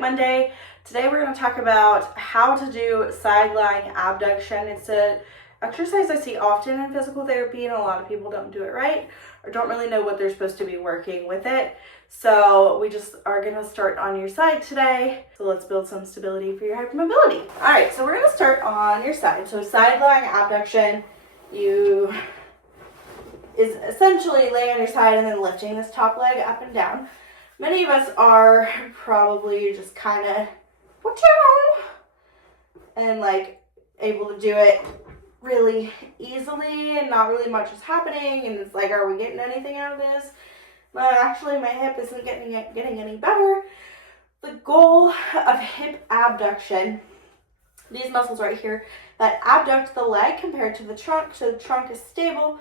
Monday. Today we're going to talk about how to do side lying abduction. It's an exercise I see often in physical therapy, and a lot of people don't do it right or don't really know what they're supposed to be working with it. So we just are going to start on your side today. So let's build some stability for your hypermobility. All right, so we're going to start on your side. So side lying abduction, you is essentially laying on your side and then lifting this top leg up and down. Many of us are probably just kind of and like able to do it really easily and not really much is happening, and it's like, are we getting anything out of this? But actually my hip isn't getting any better. The goal of hip abduction, these muscles right here that abduct the leg compared to the trunk, so the trunk is stable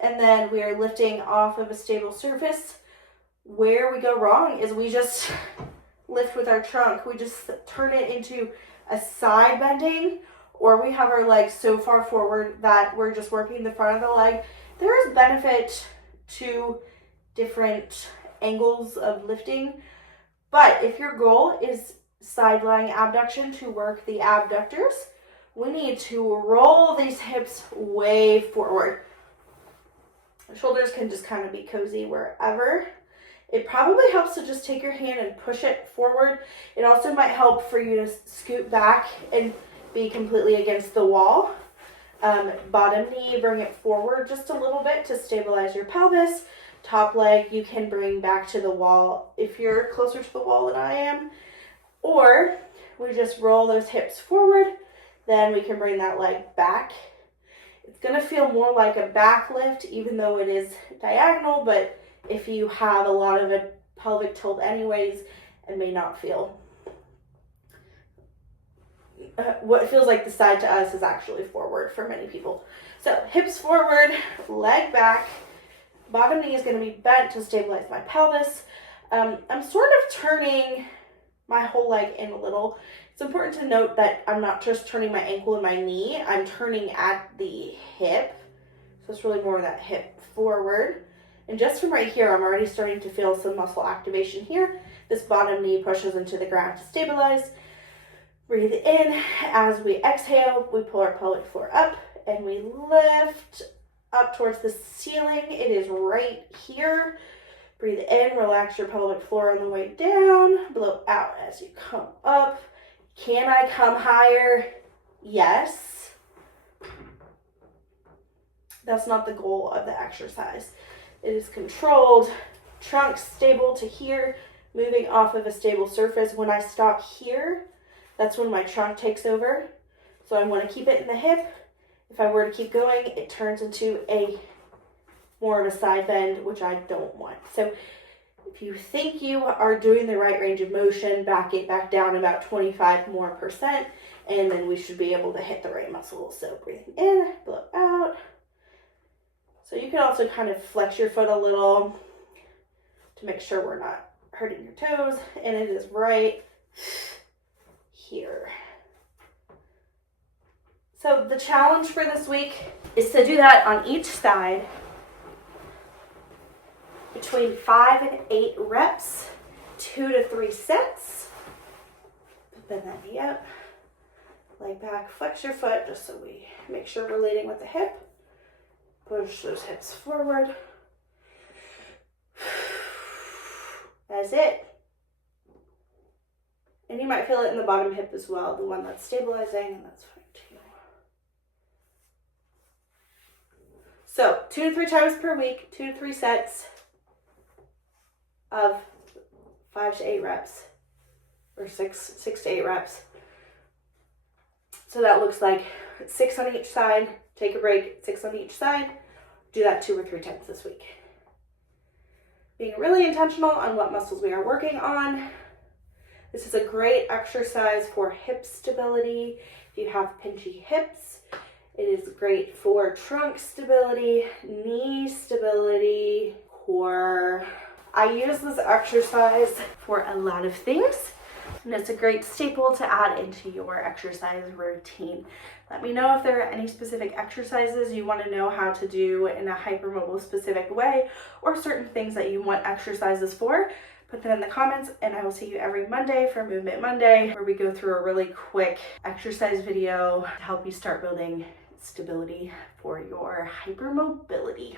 and then we are lifting off of a stable surface. Where we go wrong is we just lift with our trunk. We just turn it into a side bending, or we have our legs so far forward that we're just working the front of the leg. There is benefit to different angles of lifting, but if your goal is side lying abduction to work the abductors, we need to roll these hips way forward. The shoulders can just kind of be cozy wherever. It probably helps to just take your hand and push it forward. It also might help for you to scoot back and be completely against the wall. Bottom knee, bring it forward just a little bit to stabilize your pelvis. Top leg, you can bring back to the wall if you're closer to the wall than I am. Or we just roll those hips forward, then we can bring that leg back. It's going to feel more like a back lift, even though it is diagonal, but if you have a lot of a pelvic tilt anyways, it may not feel. What feels like the side to us is actually forward for many people. So hips forward, leg back, bottom knee is going to be bent to stabilize my pelvis. I'm sort of turning my whole leg in a little. It's important to note that I'm not just turning my ankle and my knee, I'm turning at the hip. So it's really more of that hip forward. And just from right here, I'm already starting to feel some muscle activation here. This bottom knee pushes into the ground to stabilize. Breathe in. As we exhale, we pull our pelvic floor up and we lift up towards the ceiling. It is right here. Breathe in, relax your pelvic floor on the way down. Blow out as you come up. Can I come higher? Yes. That's not the goal of the exercise. It is controlled, trunk stable to here, moving off of a stable surface. When I stop here, that's when my trunk takes over. So I want to keep it in the hip. If I were to keep going, it turns into a more of a side bend, which I don't want. So if you think you are doing the right range of motion, back it back down about 25% more, and then we should be able to hit the right muscles. So breathing in, blow out. So you can also kind of flex your foot a little to make sure we're not hurting your toes, and it is right here. So the challenge for this week is to do that on each side between 5 and 8 reps, 2 to 3 sets. Bend that knee up, leg back, flex your foot just so we make sure we're leading with the hip. Push those hips forward. That's it. And you might feel it in the bottom hip as well, the one that's stabilizing, and that's fine too. So 2 to 3 times per week, 2 to 3 sets of 5 to 8 reps, or 6 to 8 reps. So that looks like 6 on each side, take a break, 6 on each side. Do that 2 or 3 times this week. Being really intentional on what muscles we are working on. This is a great exercise for hip stability. If you have pinchy hips, it is great for trunk stability, knee stability, core. I use this exercise for a lot of things, and it's a great staple to add into your exercise routine. Let me know if there are any specific exercises you want to know how to do in a hypermobile specific way, or certain things that you want exercises for. put them in the comments, and I will see you every Monday for Movement Monday, where we go through a really quick exercise video to help you start building stability for your hypermobility.